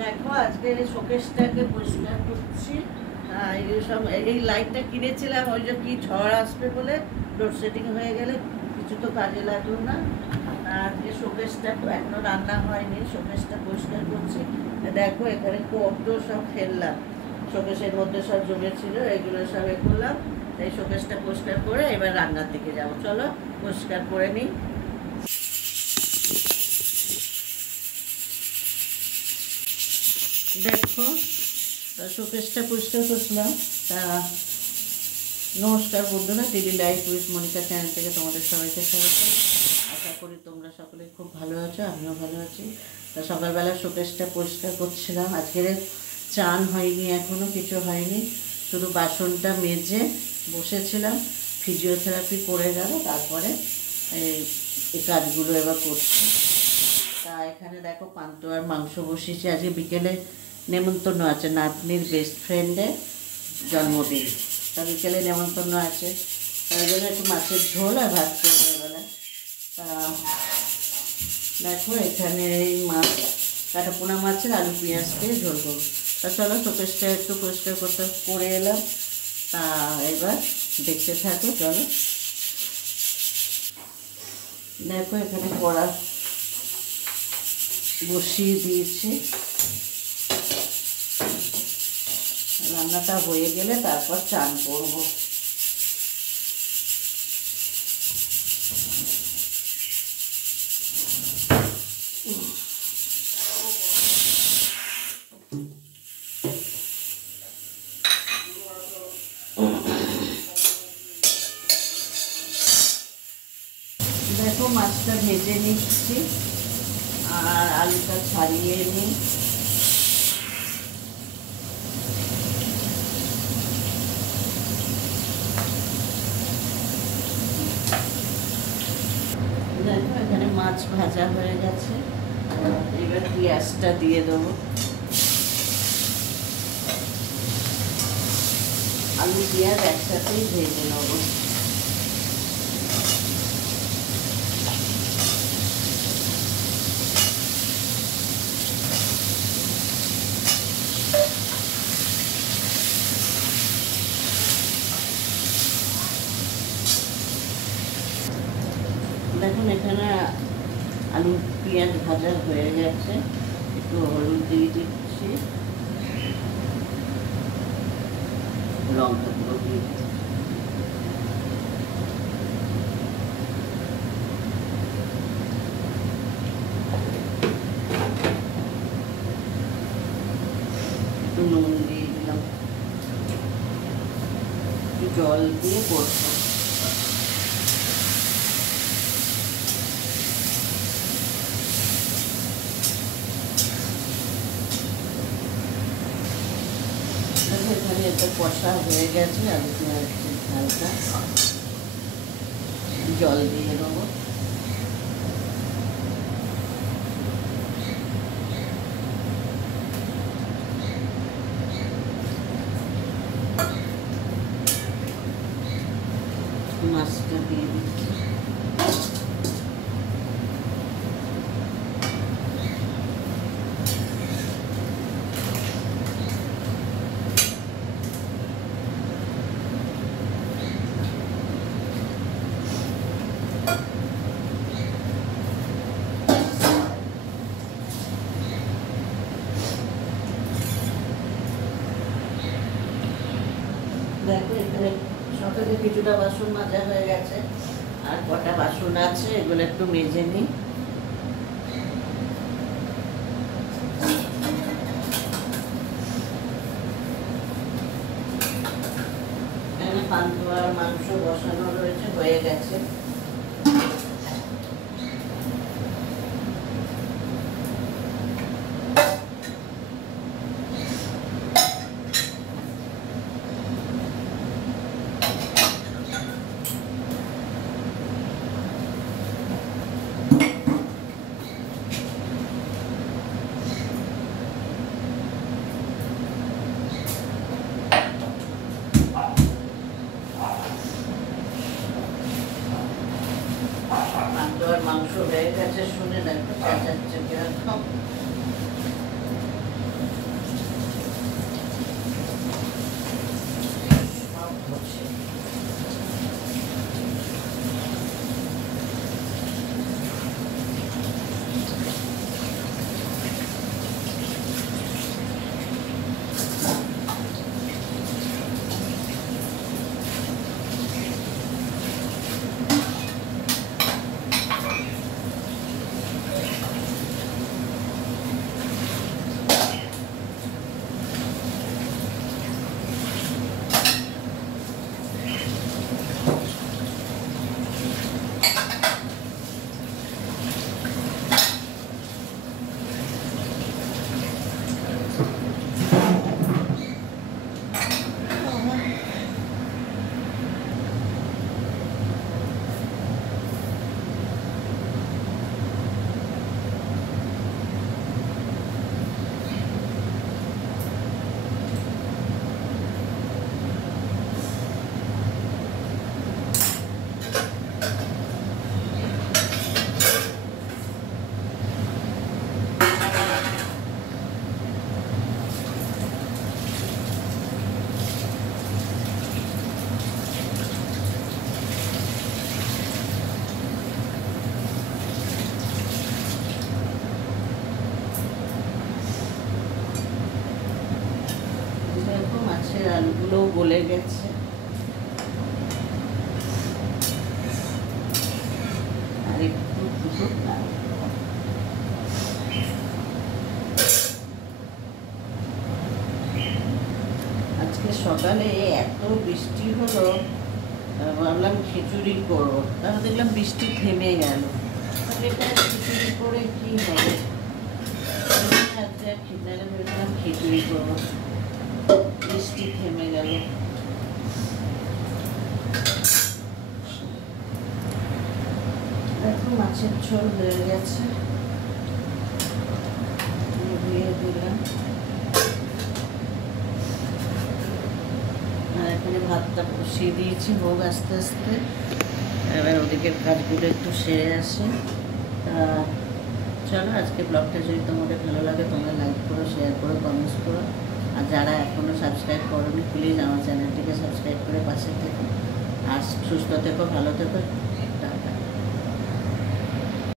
দেখো আজকে এই শোকেসটাকে পরিষ্কার করছি। এই লাইটটা কিনেছিলাম, ওই যে কি ঝড় আসবে বলে লোডশেডিং হয়ে গেলে কিছু তো কাজে লাগলো না। আজকে শোকেসটা এখনো রান্না হয়নি, শোকেসটা পরিষ্কার করছি। দেখো এখানে কত সব ফেললাম, শোকেসের মধ্যে সব জমেছিল, এগুলো সব করলাম। এই শোকেসটা পরিষ্কার করে এবার রান্নার দিকে যাবো, চলো পরিষ্কার করে নিই। দেখো শোকেসটা পরিষ্কার করছিলাম। তা নমস্কার বন্ধুরা, daily life with Monica channel থেকে তোমাদের সবাইকে স্বাগত। আশা করি তোমরা সকলে খুব ভালো আছো, আমিও ভালো আছি। তা সকালবেলা শোকেসটা পরিষ্কার করছিলাম। আজকের চান হয়নি, এখনও কিছু হয়নি, শুধু বাসনটা মেজে বসেছিলাম। ফিজিওথেরাপি করে গেল, তারপরে এই কাজগুলো এবার করছি। তা এখানে দেখো পান্তুয়ার মাংস বসিয়েছি। আজকে বিকেলে নেমন্তন্ন আছে, নাতনির বেস্ট ফ্রেন্ডের জন্মদিন, তা বিকেলে নেমন্তন্ন আছে। তাই জন্য একটু মাছের ঝোল আর ভাত করবো এবেলা। তা দেখো এখানে এই মাছ, কাটাপোনা মাছের আলু পেঁয়াজ দিয়ে ঝোল করবো। তা চলো শোকেসটা একটু পরিষ্কার করতে করে এলাম। তা এবার দেখতে থাকো, চলো। দেখো এখানে কড়া বসিয়ে দিয়েছি, রান্নাটা হয়ে গেলে তারপর চান করব। দেখো মাছটা ভেজে নিচ্ছি আর আলুটা ছাড়িয়ে নিই। দেখো এখানে মাছ ভাজা হয়ে গেছে, এবার পেঁয়াজটা দিয়ে দেবো। আলু পেঁয়াজ একসাথেই ভেজে নেবো। দেখুন এখানে আলু পেঁয়াজ ভাজা হয়ে গেছে, একটু হলুদ দিয়ে দিচ্ছি, লঙ্কা গুঁড়ো দিয়ে দিচ্ছি। একটু নুন দিয়ে দিলাম, একটু জল দিয়ে করবো। এখানে এটা কষা হয়ে গেছে, আলু পেঁয়াজ হালকা জল দিয়ে দেবো। মাছটা দিয়ে দিচ্ছি। দেখো এখানে সকালে কিছুটা বাসন মাজা হয়ে গেছে, আর কটা বাসন আছে, এগুলো একটু মেজে নিই। এখানে পান্তুয়ার মাংস বসানো রয়েছে, হয়ে গেছে। মাংস হয়ে গেছে, শুনে দেখো চেঁচাচ্ছে কিরকম। মাছের আলুগুলোও গলে গেছে। আর একটু ফুটুক না। আজকে সকালে এত বৃষ্টি হলো, ভাবলাম খিচুড়ি করবো, তারপর দেখলাম বৃষ্টি থেমে গেল। এটা খিচুড়ি করে কি হবে, আজকে আর খিচুড়ি ভেবেছিলাম খিচুড়ি করবো, বৃষ্টি থেমে গেল। দেখো মাছের ঝোল হয়ে গেছে, দিয়ে দিলাম। আর এখানে ভাতটা বসিয়ে দিয়েছি, হোক আস্তে আস্তে। এবার ওদিকের কাজগুলো একটু সেরে আসে। তা চলো, আজকে ব্লগটা যদি তোমাদের ভালো লাগে তোমরা লাইক করো, শেয়ার করো, কমেন্টস করো। আর যারা এখনও সাবস্ক্রাইব করোনি প্লিজ আমার চ্যানেলটিকে সাবস্ক্রাইব করে পাশে থেকো। আর সুস্থ থেকো, ভালো থেকো, টাটা।